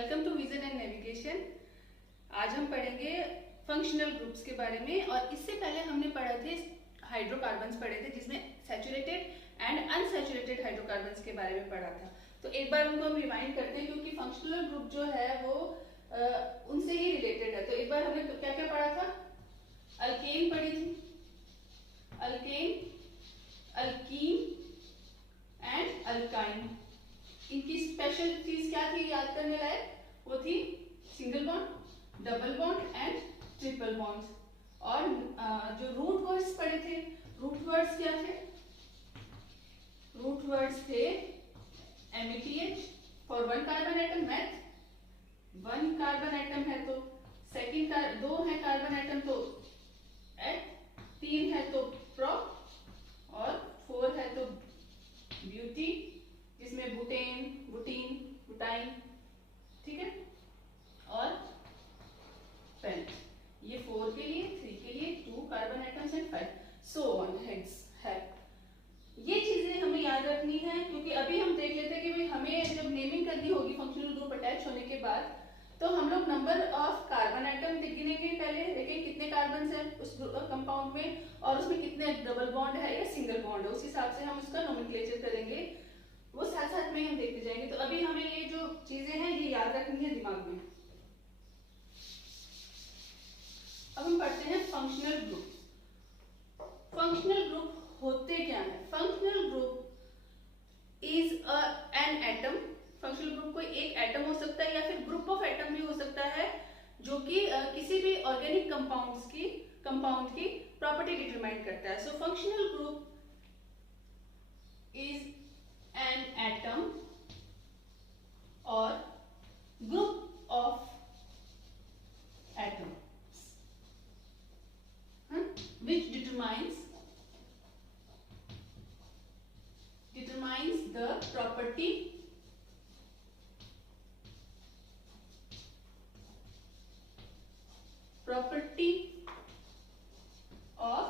Welcome to vision and navigation. आज हम पढ़ेंगे फंक्शनल ग्रुप्स के बारे में। और इससे पहले हमने पढ़े थे हाइड्रोकार्बन्स पढ़े थे, जिसमें सैचुरेटेड एंड अनसैचुरेटेड हाइड्रोकार्बन्स के बारे में पढ़ा था। तो एक बार उनको हम रिवाइंड करते हैं, क्योंकि फंक्शनल ग्रुप जो है वो उनसे ही रिलेटेड है। तो एक बार हमने क्या क्या पढ़ा था? अल्केन पढ़ी थी, अल्केन, अल्कीन एंड अल्काइन। इनकी स्पेशल चीज क्या थी याद करने लायक? वो थी single bond, double bond and triple bond. और जो रूट वर्ड्स पढ़े थे, रूट वर्ड्स क्या थे? रूट वर्ड्स थे METH for one carbon atom, math, one carbon atom है तो सेकेंड का दो है कार्बन एटम तो एट, तीन है तो प्रो, और फोर है तो ब्यूटी, जिसमें बुटेन, बुटीन, बुटाइन, ठीक है, और पेंट। ये 4 के लिए, 3 के लिए, 2 carbon atoms and 5 so on heads है। ये चीजें हमें याद रखनी है, क्योंकि अभी हम देख लेते हैं कि भाई हमें जब नेमिंग करनी होगी फंक्शनल ग्रुप अटैच होने के बाद, तो हम लोग नंबर ऑफ कार्बन आइटम गिनेंगे। पहले देखें कितने कार्बन है उस कंपाउंड में, और उसमें कितने डबल बॉन्ड है या सिंगल बॉन्ड है, उस हिसाब से हम उसका नोमेनक्लेचर करेंगे। वो साथ साथ में हम देखते जाएंगे। तो अभी हमें ये जो चीजें हैं ये याद रखनी है दिमाग में। अब हम पढ़ते हैं फंक्शनल ग्रुप। फंक्शनल ग्रुप होते क्या है? Functional group is an atom. Functional group कोई एक एटम हो सकता है या फिर ग्रुप ऑफ एटम भी हो सकता है, जो कि किसी भी ऑर्गेनिक कंपाउंड की प्रॉपर्टी डिटरमाइन करता है। So functional group is an atom or group of atoms which determines the property of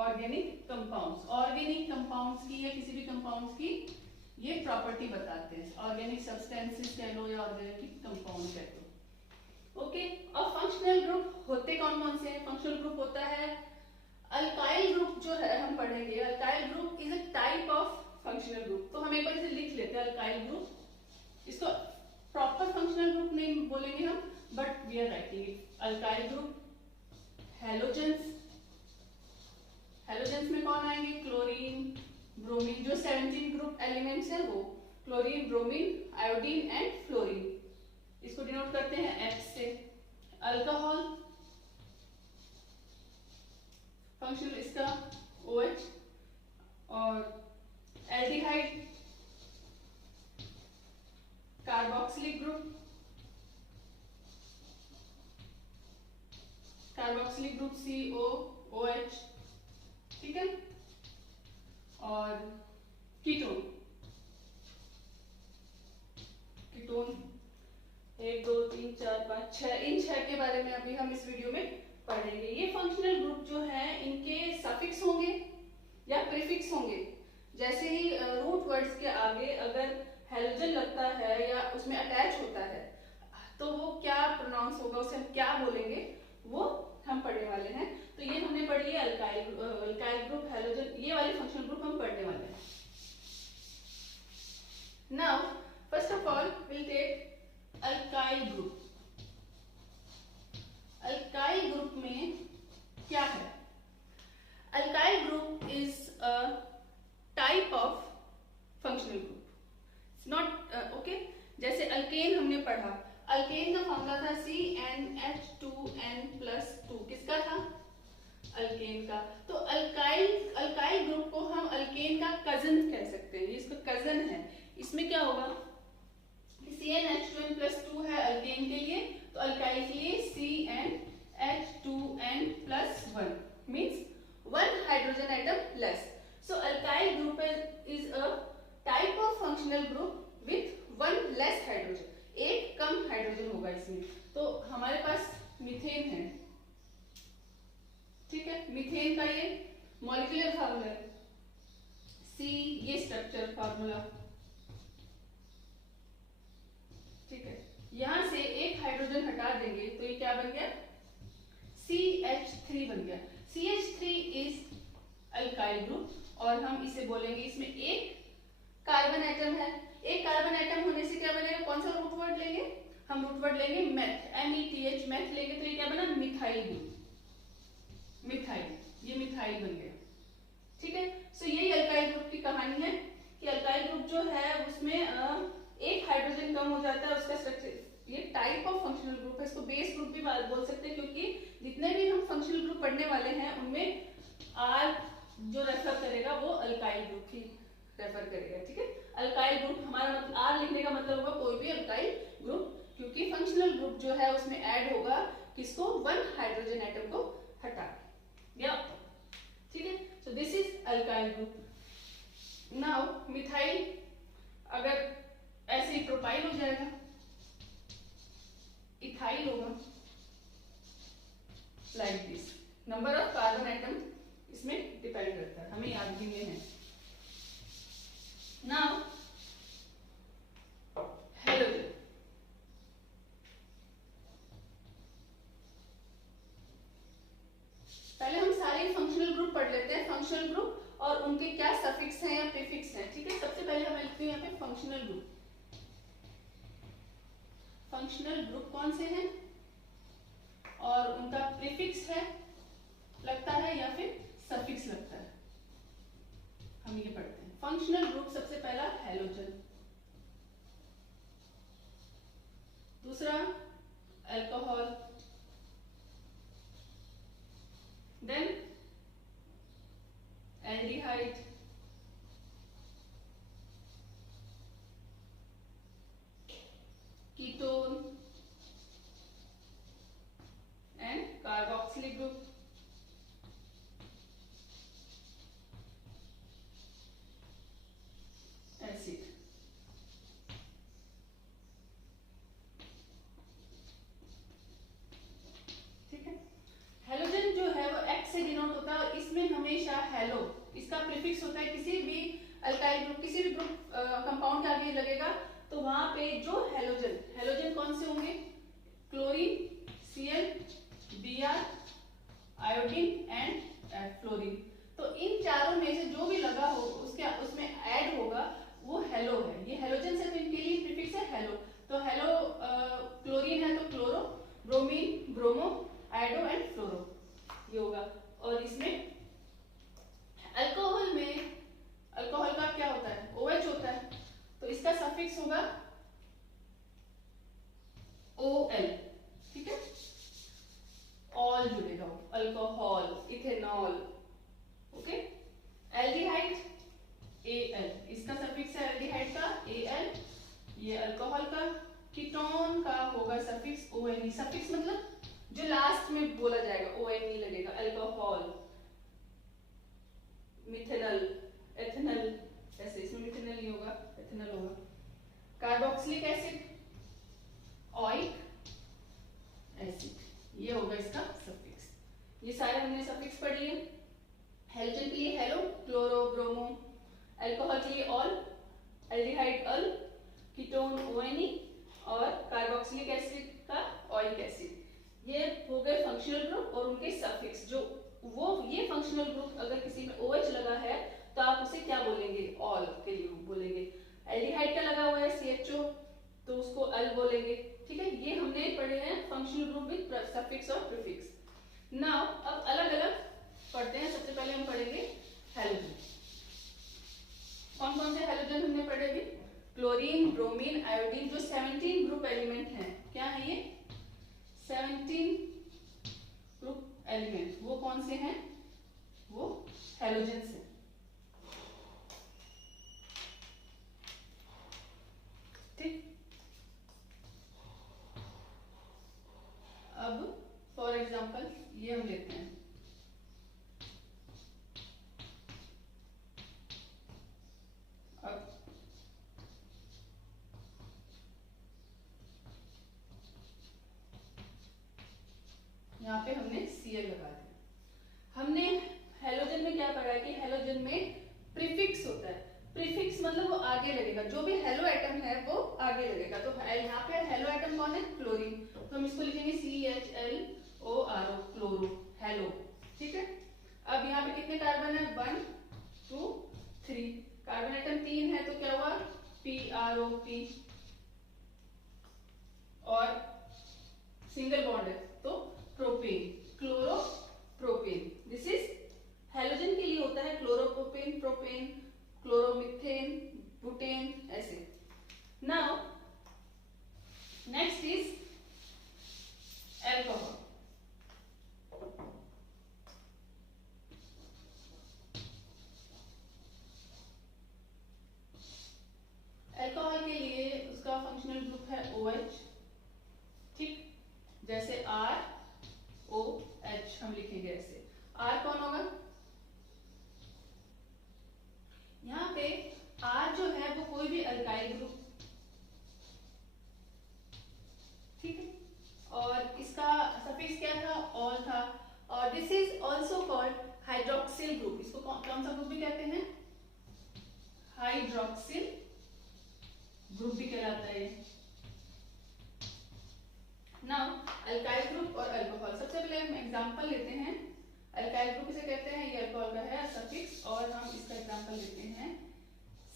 organic compounds. Organic compounds की या किसी भी कंपाउंड्स की ये प्रॉपर्टी बताते हैं। ऑर्गेनिक सब्सटेंसेस कह लो या ऑर्गेनिक कंपाउंड कह लो। ओके, और फंक्शनल ग्रुप होते कौन कौन से हैं? फंक्शनल ग्रुप होता है अल्काइल ग्रुप, जो है हम पढ़ेंगे। Alkyl group is a type of functional group. तो हम एक बार इसे लिख लेते हैं, अल्काइल ग्रुप। इसको प्रॉपर फंक्शनल ग्रुप नहीं बोलेंगे हम, but we are writing it. Alkyl group, halogens. Halogens में कौन आएंगे? Chlorine, bromine. जो 17 ग्रुप एलिमेंट्स है वो chlorine, bromine, iodine and fluorine. इसको डिनोट करते हैं H से। अल्कोहल, फंक्शनल इसका OH। और aldehyde, carboxylic group, carboxylic group COOH, ठीक है। और कीटोन, कीटोन 1 2 3 4 5 6, इन 6 के बारे में अभी हम इस वीडियो में पढ़ेंगे। ये फंक्शनल ग्रुप जो है इनके सफिक्स होंगे या प्रीफिक्स होंगे। जैसे ही रूट वर्ड्स के आगे अगर हेलोजन लगता है या उसमें अटैच होता है, तो वो क्या प्रोनाउंस होगा, उसे हम क्या बोलेंगे, वो हम पढ़ने वाले हैं। तो ये हमने पढ़ी है अल्काइल ग्रुप, हैलोजन, ये वाले फंक्शनल ग्रुप हम पढ़ने वाले हैं। Now first of all will take alkyl group. Alkyl group में क्या है? Alkyl group is a type of functional group, not okay. जैसे अल्केन हमने पढ़ा, अल्केन का फॉर्मूला था CnH2n+2। किसका था? अल्केन का। तो अल्काइल ग्रुप को हम अल्केन का कजन कह सकते हैं, ये इसका कजन है। इसमें क्या होगा? CnH2n+2 है अल्केन के लिए, तो अल्काइल के लिए CnH2n+1 means 1 hydrogen atom less. So alkyl group is a type of functional group with 1 less hydrogen, एक कम हाइड्रोजन होगा इसमें। तो हमारे पास मीथेन है, ठीक है। मीथेन का ये मॉलिक्यूलर फार्मूला है C, ये स्ट्रक्चर फार्मूला, ठीक है। बन गया, CH3 बन गया। CH3 इज अल्काइल ग्रुप और हम इसे बोलेंगे, इसमें एक कार्बन एटम है। एक कार्बन एटम होने से क्या बनेगा, कौन सा रूट वर्ड लेंगे, हम रूट वर्ड लेंगे मेथ, METH, मेथ लेंगे तो ये क्या बना, मिथाइल ग्रुप, मिथाइल, ये मिथाइल बन गया। ठीक है, सो यही अल्काइल ग्रुप की कहानी है कि अल्काइल ग्रुप जो है उसमें एक हाइड्रोजन कम हो जाता है, उसका स्ट्रक्चर, ये टाइप ऑफ फंक्शनल ग्रुप है, इसको बेस ग्रुप भी बोल सकते हैं, क्योंकि जितने भी हम फंक्शनल ग्रुप पढ़ने वाले हैं उनमें आर जो रेफर करेगा वो अल्काइल ग्रुप ही रेफर करेगा। ठीक है, अल्काइल ग्रुप हमारा मतलब आर लिखने का मतलब होगा कोई भी अल्काइल ग्रुप, क्योंकि फंक्शनल ग्रुप जो है उसमें ऐड होगा किसको, वन हाइड्रोजन एटम को हटा या। ठीक है, so this is alkyl group. Now methyl अगर ऐसे ही प्रोपाइल हो जाएगा, इथाइल होगा, like this. Number of carbon atom इसमें डिपेंड करता है, हमें याद भी ये है। नाउ हेलोजन, पहले हम सारे फंक्शनल ग्रुप पढ़ लेते हैं, फंक्शनल ग्रुप और उनके क्या सफिक्स हैं या प्रीफिक्स हैं। ठीक है, सबसे पहले हम लिखते हैं यहाँ पे फंक्शनल ग्रुप। फंक्शनल ग्रुप कौन से हैं और उनका प्रीफिक्स है लगता है या फिर सफिक्स लगता है, हम ये पढ़ते हैं। फंक्शनल ग्रुप सबसे पहला हेलोजन, दूसरा alcohol, then aldehyde, ketone and carboxylic group, acid. ठीक है, हेलोजन जो है वो एक्स से डिनोट होता है और इसमें हमेशा हेलो इसका प्रीफिक्स होता है। किसी भी अल्काइल ग्रुप, किसी भी ग्रुप कंपाउंड के आगे लगेगा तो वहां पे जो हेलोजन, हेलोजन कौन से होंगे, chlorine, Cl, Br, iodine and fluorine. तो इन चारों में से जो भी लगा हो उसके उसमें ऐड होगा वो हेलो है। ये हेलोजन से तो इनके लिए प्रीफिक्स है हेलो। तो हेलो क्लोरीन है तो chloro, bromine, bromo, iodo and fluoro, ये होगा। और इसमें अल्कोहल में, अल्कोहल का क्या होता है, OH होता है, तो इसका सफिक्स होगा OL। ठीक है, ऑल जुड़ेगा, alcohol, ethanol. Okay, aldehyde Al, इसका सफिक्स है एल्डिहाइड का Al, ये अल्कोहल का। कीटोन का होगा सफिक्स ONE, सफिक्स मतलब जो लास्ट में बोला जाएगा ONE लगेगा, अल्कोहल, मिथेनल, एथेनल, ऐसे इसमें मिथेनल ही होगा, एथेनल होगा। कार्बोक्सिलिक एसिड, ओइक एसिड, ये होगा इसका सफिक्स। ये सारे हमने सफिक्स पढ़ लिए। हेलोजन के लिए हेलो, क्लोरो, ब्रोमो, अल्कोहल के लिए ऑल, एल्डिहाइड अल, कीटोन ONE और कार्बोक्सिलिक एसिड का ओइक एसिड। ये हो गए फंक्शनल ग्रुप और उनके सफिक्स। जो वो ये फंक्शनल ग्रुप अगर किसी में OH लगा है तो आप उसे क्या बोलेंगे, ऑल के लिए बोलेंगे। एल्डिहाइड का लगा हुआ है CHO तो उसको अल बोलेंगे। ठीक है, ये हमने पढ़े हैं फंक्शनल ग्रुप विद सफिक्स और प्रीफिक्स। नाउ अब अलग अलग पढ़ते हैं। सबसे पहले हम पढ़ेंगे हेलोजन। कौन कौन से हेलोजन हमने पढ़े अभी, क्लोरीन, ब्रोमीन, आयोडीन, जो 17 ग्रुप एलिमेंट हैं। क्या है ये 17 ग्रुप एलिमेंट, वो कौन से हैं, वो हेलोजन से। ठीक, अब फॉर एग्जांपल ये हम लेते हैं, अब यहाँ पे हमने Cl लगा दिया। हमने हेलोजन में क्या पढ़ा है कि हेलोजन में प्रीफिक्स होता है। प्रीफिक्स मतलब वो आगे लगेगा, जो भी हेलो एटम है वो आगे लगेगा। तो यहाँ पे हेलो एटम कौन है? क्लोरीन। तो हम इसको लिखेंगे CHLORO, क्लोरो, हेलो। ठीक है। अब यहाँ पे कितने कार्बन है? 1 2 3। कार्बन एटम 3 है तो क्या हुआ? PROP। और सिंगल बॉन्ड है तो propane, chloro propane. This is halogen के लिए होता है क्लोरोप्रोपेन, प्रोपेन, क्लोरोमिथेन, बुटेन, ऐसे। Now next is alcohol. Alcohol के लिए उसका फंक्शनल ग्रुप है OH। ठीक, जैसे ROH हम लिखेंगे ऐसे। R कौन होगा? यहाँ पे R जो है वो कोई भी अल्काइल ग्रुप, ठीक है, और इसका सफिक्स क्या था? ऑल था। और this is also called hydroxyl group. इसको कौन सा ग्रुप भी कहते हैं? हाइड्रोक्सिल ग्रुप भी कहलाता है। नाउ अल्काइल ग्रुप और अल्कोहल, सबसे पहले हम एग्जांपल लेते हैं। अल्काइल ग्रुप इसे कहते हैं, ये अल्कोहल का है सफिक्स, और हम इसका एग्जांपल लेते हैं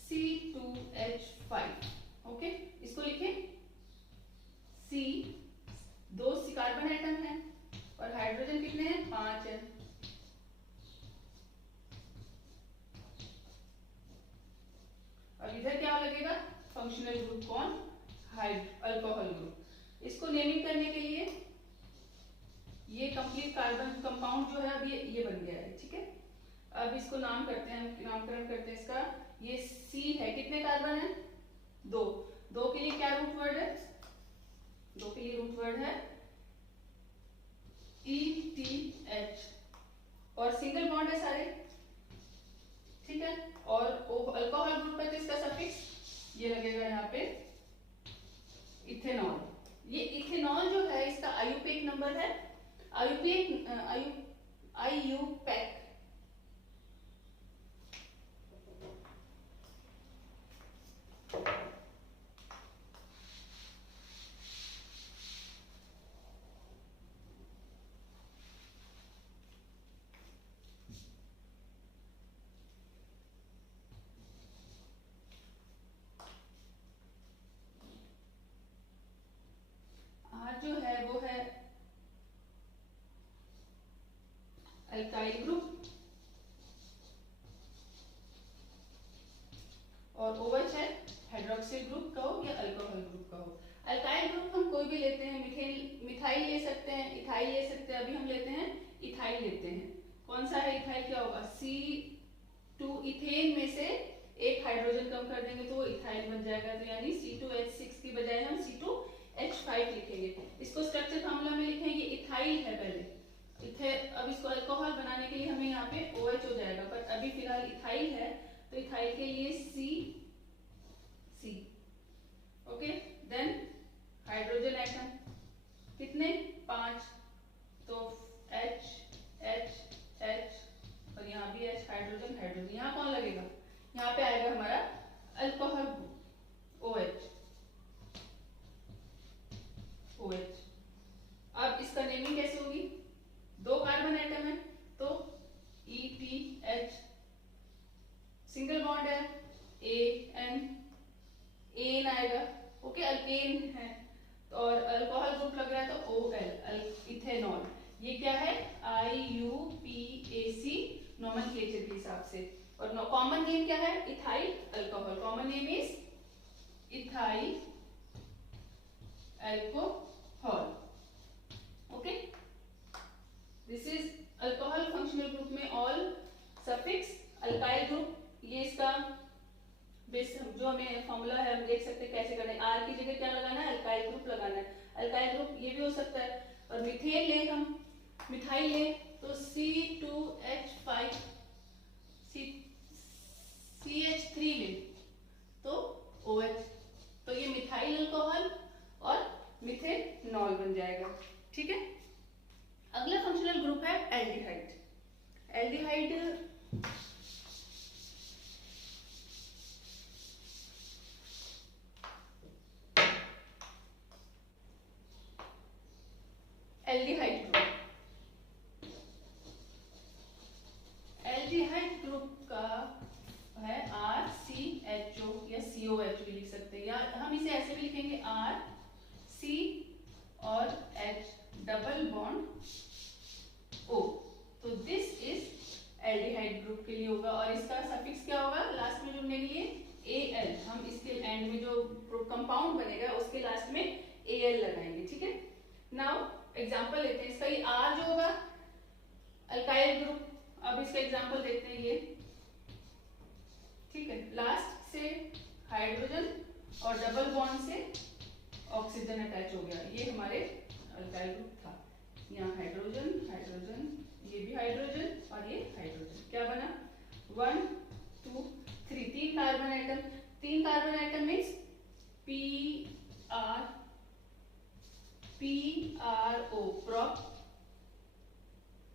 C2H5। ओके, इसको लिखें C, 2 कार्बन एटम है और हाइड्रोजन कितने हैं? 5 है। और इधर क्या लगेगा? फंक्शनल ग्रुप कौन? Alcohol group. इसको नेमिंग करने के लिए ये कंप्लीट कार्बन कंपाउंड जो है अब ये बन गया है। ठीक है, अब इसको नाम करते हैं, नामकरण करते हैं इसका। ये C है, कितने कार्बन है? 2। 2 के लिए क्या रूट वर्ड है? 2 के लिए रूट वर्ड है ETH, और सिंगल बॉन्ड है सारे। ठीक है, और अल्कोहल ग्रुप है तो इसका सफिक्स ये लगेगा यहाँ पे इथेनॉल। ये इथेनॉल जो है इसका आयुपेक नंबर है, आयुपेक। जो है वो है अल्काइल ग्रुप, और OH है हाइड्रोक्सिल ग्रुप का हो या अल्कोहल ग्रुप का हो। अल्काइल ग्रुप हम कोई भी लेते हैं, मिथाइल ले सकते हैं, इथाइल ले सकते हैं। अभी हम लेते हैं इथाइल लेते हैं। कौन सा है इथाइल? क्या होगा? C2, इथेन में से एक हाइड्रोजन कम कर देंगे तो वो इथाइल बन जाएगा। तो यानी C2H6 की बजाय हम C2H5 लिखेंगे। इसको स्ट्रक्चर फार्मूला में लिखेंगे, इथाइल है पहले। अब इसको अल्कोहल बनाने के लिए हमें यहाँ पे OH हो जाएगा, पर अभी फिलहाल इथाइल है तो इथाइल के लिए C। Okay, then hydrogen atom कितने? 5, तो H H H, और यहाँ भी H, हाइड्रोजन हाइड्रोजन। यहाँ कौन लगेगा? यहाँ पे आएगा हमारा अल्कोहल OH। अब इसका नेमिंग कैसे होगी? 2 कार्बन एटम है तो ETH, सिंगल बॉन्ड है AN आएगा। ओके, अल्केन है, और अल्कोहल ग्रुप लग रहा है तो OL, इथेनॉल। ये क्या है? IUPAC नोमेनक्लेचर के हिसाब से। और कॉमन नेम क्या है? Ethyl alcohol. Common name is ethyl alcohol. Okay, this is alcohol functional group में ऑल सफिक्स। अल्काइल ग्रुप, ये इसका बेस जो हमें फॉर्मूला है, हम देख सकते हैं कैसे करना है। आर की जगह क्या लगाना है? अल्काइल ग्रुप लगाना है। अल्काइल ग्रुप ये भी हो सकता है। और मिथेन ले, हम मिथाइल ले तो C2H5, CH3 ले तो OH, तो ये मिथाइल अल्कोहल और मिथेनॉल बन जाएगा। ठीक है, अगला फंक्शनल ग्रुप है aldehyde. Aldehyde aldehyde group, aldehyde group का है RCHO या COH भी लिख सकते हैं, या हम इसे ऐसे भी लिखेंगे RC और H डबल बॉन्ड O। तो दिस इज एल्डिहाइड ग्रुप के लिए होगा, और इसका सफिक्स क्या होगा लास्ट में जुड़ने के लिए Al। हम इसके एंड में जो कंपाउंड बनेगा उसके लास्ट में Al लगाएंगे, ठीक है। नाउ एग्जांपल लेते हैं इसका, ये R जो होगा अल्काइल ग्रुप, अब इसका एग्जांपल देखते हैं ये, ठीक है। लास्ट से हाइड्रोजन और डबल बॉन्ड से ऑक्सीजन अटैच हो गया, ये हमारे अल्काइल ग्रुप था। यहाँ हाइड्रोजन हाइड्रोजन, ये भी हाइड्रोजन और ये हाइड्रोजन, क्या बना 1 2 3, 3 carbon atom, 3 carbon atom means PRO prop,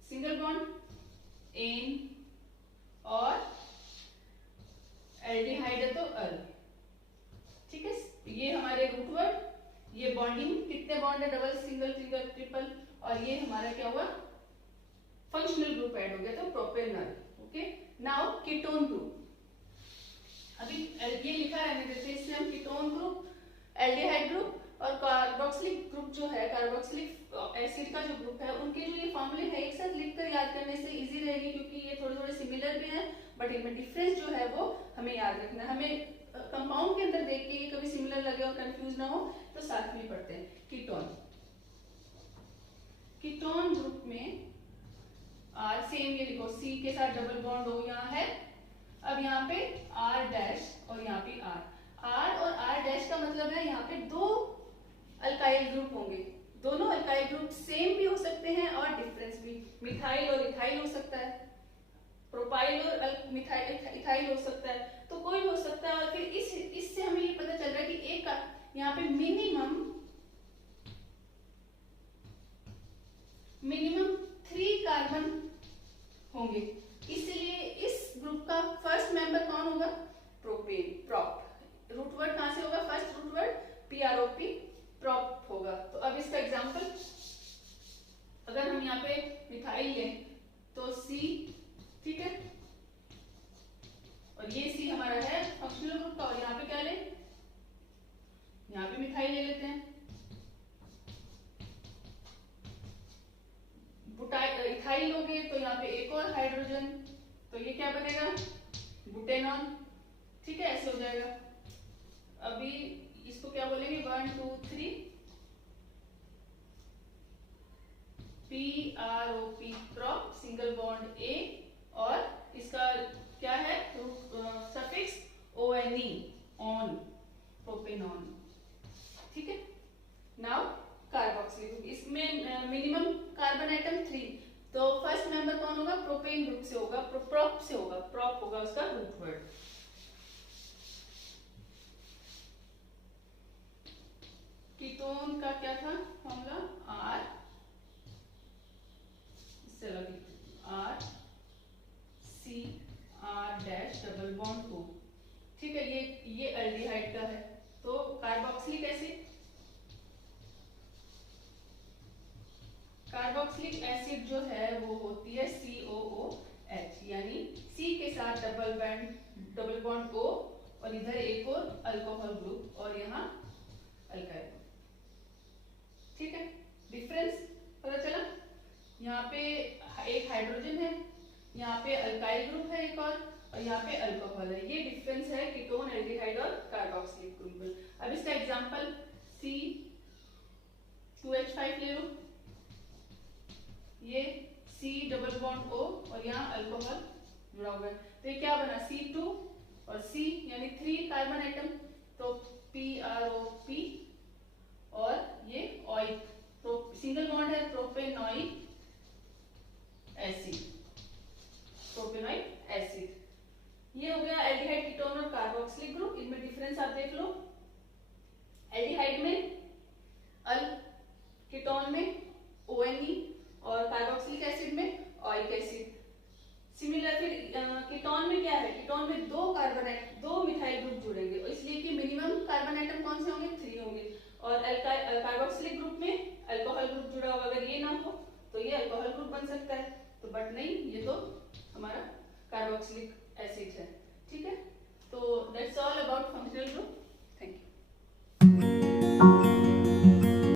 single bond ane, और एल्डिहाइड है तो अल, ठीक है। ये हमारे रूट वर्ड, ये बॉन्डिंग कितने बॉन्ड है, डबल सिंगल सिंगल ट्रिपल, और ये हमारा क्या हुआ फंक्शनल ग्रुप ऐड हो गया तो propanol, okay. Now ketone group, अभी ये लिखा रहने देते, इससे हम कीटोन ग्रुप, एल्डिहाइड ग्रुप और कार्बोक्सिलिक ग्रुप जो है, कार्बोक्सिलिक एसिड का जो ग्रुप है, उनके जो ये फॉर्मूले है एक साथ लिखकर याद करने से इजी रहेगी, क्योंकि ये थोड़े थोड़े सिमिलर भी हैं बट इनमें डिफरेंस जो है वो हमें याद रखना है। हमें कंपाउंड के अंदर देख के ये कभी सिमिलर लगे और कंफ्यूज ना हो तो साथ में पढ़ते हैं। कीटोन, कीटोन ग्रुप में R सेम ये लिखो, C के साथ डबल बॉन्ड O यहाँ है, अब यहाँ पे R डैश और यहाँ पे R और R डैश का मतलब है यहाँ पे दो अल्काइल ग्रुप होंगे, दोनों अल्काइल ग्रुप सेम भी हो सकते हैं और डिफरेंस भी, मिथाइल और इथाइल हो सकता है, प्रोपाइल और इथाइल हो सकता है, तो कोई हो सकता है। और फिर इससे हमें ये पता चल रहा है कि एक यहाँ पे मिनिमम 3 कार्बन होंगे, इसलिए इस ग्रुप का फर्स्ट मेंबर कौन होगा, प्रोपेन, प्रॉप। रूट वर्ड कहां से होगा, first root word PROP, prop होगा। तो अब इसका एग्जांपल, अगर हम यहाँ पे मिथाइल लें तो C, ठीक है, और ये C हमारा है फंक्शनल ग्रुप का, और यहाँ पे क्या लें, यहाँ पे मिथाइल ले लेते हैं। इथाइल लोगे तो यहाँ पे एक और हाइड्रोजन, तो ये क्या बनेगा बुटेनॉल, ठीक है, ऐसे हो जाएगा। अभी इसको क्या बोलेंगे 1 2 3 PROP, prop, single bond A, और इसका क्या है सफिक्स ONE, ऑन, प्रोपेनॉन, ठीक है। नाउ कार्बोक्सिलिक ग्रुप, इसमें मिनिमम कार्बन एटम 3, तो फर्स्ट मेंबर कौन होगा, प्रोपेन ग्रुप से होगा, प्रॉप से होगा, प्रॉप होगा उसका रूट वर्ड। कीटोन का क्या था formula, R, R C R dash double bond O, ठीक है। ये एल्डिहाइड का है, तो कार्बोक्सिलिक एसिड, कार्बोक्सिलिक एसिड जो है वो होती है COOH, यानी C के साथ डबल बॉन्ड O, और इधर एक और अल्कोहल ग्रुप, और यहाँ अल्काइल, ठीक है। डिफरेंस पता चला, यहाँ पे एक हाइड्रोजन है, यहाँ पे अल्काइल ग्रुप है एक और यहाँ पे अल्कोहल है, ये डिफरेंस है कीटोन, एल्डिहाइड और कार्बोक्सिलिक ग्रुप में। अब इसका एग्जांपल C2H5 ले लो, ये C डबल बॉन्ड O और यहाँ अल्कोहल जुड़ा हुआ है, तो ये क्या बना C2 और C यानी 3 कार्बन एटम, तो PROP, और ये ऑइक, सिंगल बॉन्ड है प्रोपेनॉइक एसिड, प्रोपेनॉइक एसिड। ये हो गया एल्डिहाइड, कीटोन और कार्बोक्सिलिक ग्रुप। इनमें डिफरेंस आप देख लो, एल्डिहाइड में अल, कीटोन में ONE, और कार्बोक्सिलिक एसिड में ऑइक एसिड। सिमिलर फिर कीटोन में क्या है, कीटोन में दो मिथाइल ग्रुप जुड़ेंगे, इसलिए कि मिनिमम कार्बन एटम कौन से होंगे 3 होंगे, और कार्बोक्सिलिक ग्रुप में अल्कोहल ग्रुप जुड़ा होगा, अगर ये ना हो तो ये अल्कोहल ग्रुप बन सकता है, तो बट नहीं, ये तो हमारा कार्बोक्सिलिक एसिड है। ठीक है, तो